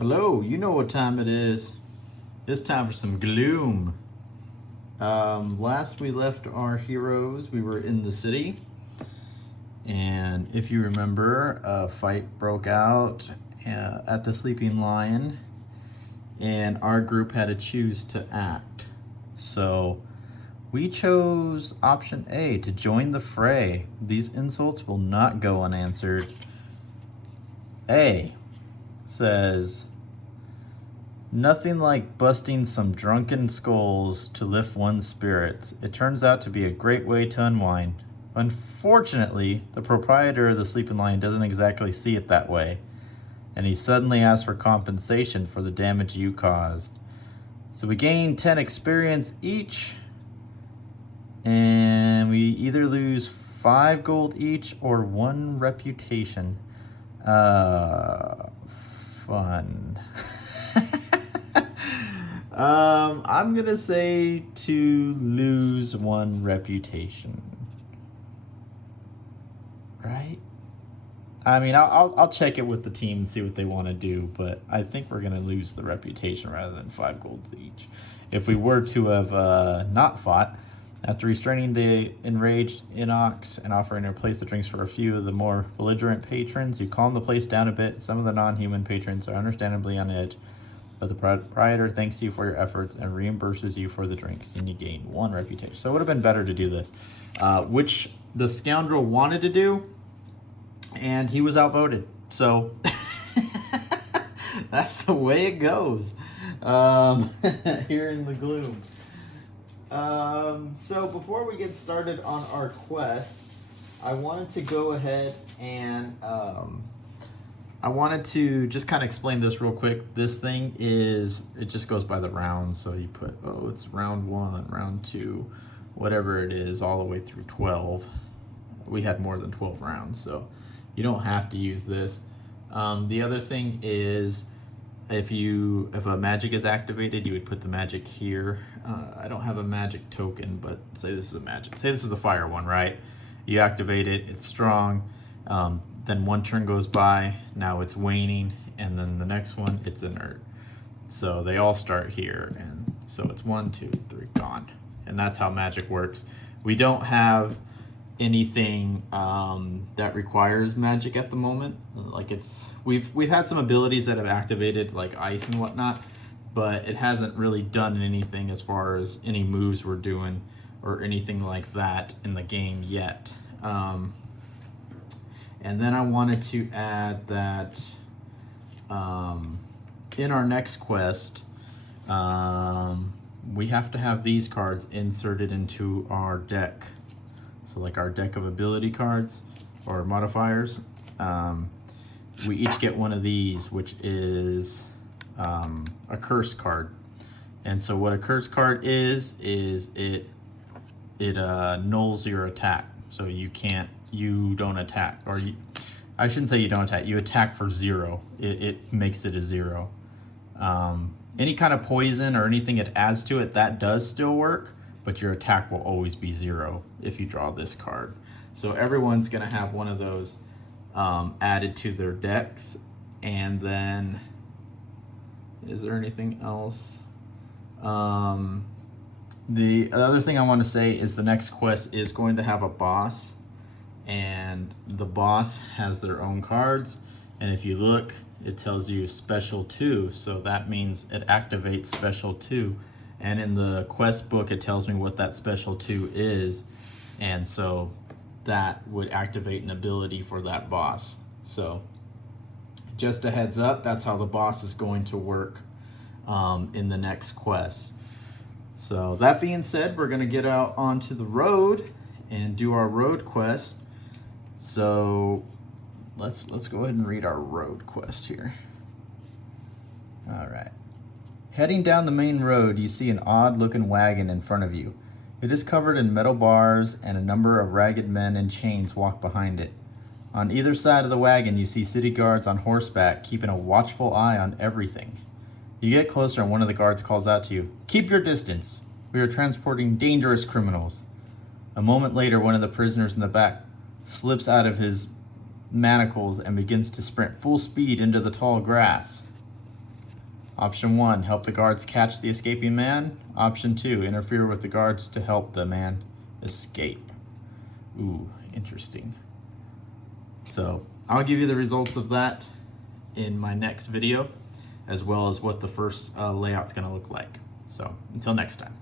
Hello, you know what time it is. It's time for some gloom. Last we left our heroes, we were in the city. And if you remember, a fight broke out at the Sleeping Lion. And our group had to choose to act. So we chose option A, to join the fray. These insults will not go unanswered. A says, nothing like busting some drunken skulls to lift one's spirits. It turns out to be a great way to unwind. Unfortunately, the proprietor of the Sleeping Lion doesn't exactly see it that way, and he suddenly asks for compensation for the damage you caused. So we gain 10 experience each, and we either lose 5 gold each or 1 reputation. Fun. I'm gonna say to lose 1 reputation. Right? I mean, I'll check it with the team and see what they want to do, but I think we're gonna lose the reputation rather than 5 golds each. If we were to have not fought, after restraining the enraged Inox and offering to replace the drinks for a few of the more belligerent patrons, you calm the place down a bit. Some of the non-human patrons are understandably on edge, but the proprietor thanks you for your efforts and reimburses you for the drinks, and you gain 1 reputation. So it would have been better to do this, which the scoundrel wanted to do, and he was outvoted. So that's the way it goes here in the gloom. So before we get started on our quest, I wanted to go ahead and I wanted to just kind of explain this real quick. This thing is, it just goes by the rounds. So you put, it's round 1, round 2, whatever it is, all the way through 12. We had more than 12 rounds, so you don't have to use this. The other thing is, if a magic is activated, you would put the magic here. I don't have a magic token, but say this is a magic. Say this is the fire one, right? You activate it, it's strong. Then 1 turn goes by, now it's waning, and then the next one, it's inert. So they all start here, and so it's 1, 2, 3, gone. And that's how magic works. We don't have anything that requires magic at the moment. Like we've had some abilities that have activated, like ice and whatnot, but it hasn't really done anything as far as any moves we're doing or anything like that in the game yet. And then I wanted to add that in our next quest, we have to have these cards inserted into our deck. So like our deck of ability cards or modifiers, we each get one of these, which is a curse card. And so what a curse card is it nulls your attack. So you don't attack, or I shouldn't say you don't attack, you attack for 0. It makes it a 0. Any kind of poison or anything it adds to it, that does still work, but your attack will always be 0 if you draw this card. So everyone's gonna have one of those added to their decks. And then, is there anything else? The other thing I want to say is the next quest is going to have a boss, and the boss has their own cards, and if you look, it tells you special 2, so that means it activates special 2. And in the quest book, it tells me what that special 2 is. And so that would activate an ability for that boss. So just a heads up, that's how the boss is going to work in the next quest. So that being said, we're gonna get out onto the road and do our road quest. So let's go ahead and read our road quest here. All right. Heading down the main road, you see an odd-looking wagon in front of you. It is covered in metal bars, and a number of ragged men in chains walk behind it. On either side of the wagon, you see city guards on horseback, keeping a watchful eye on everything. You get closer, and one of the guards calls out to you, "Keep your distance. We are transporting dangerous criminals." A moment later, one of the prisoners in the back slips out of his manacles and begins to sprint full speed into the tall grass. Option 1, help the guards catch the escaping man. Option 2, interfere with the guards to help the man escape. Ooh, interesting. So I'll give you the results of that in my next video, as well as what the first layout's gonna look like. So until next time.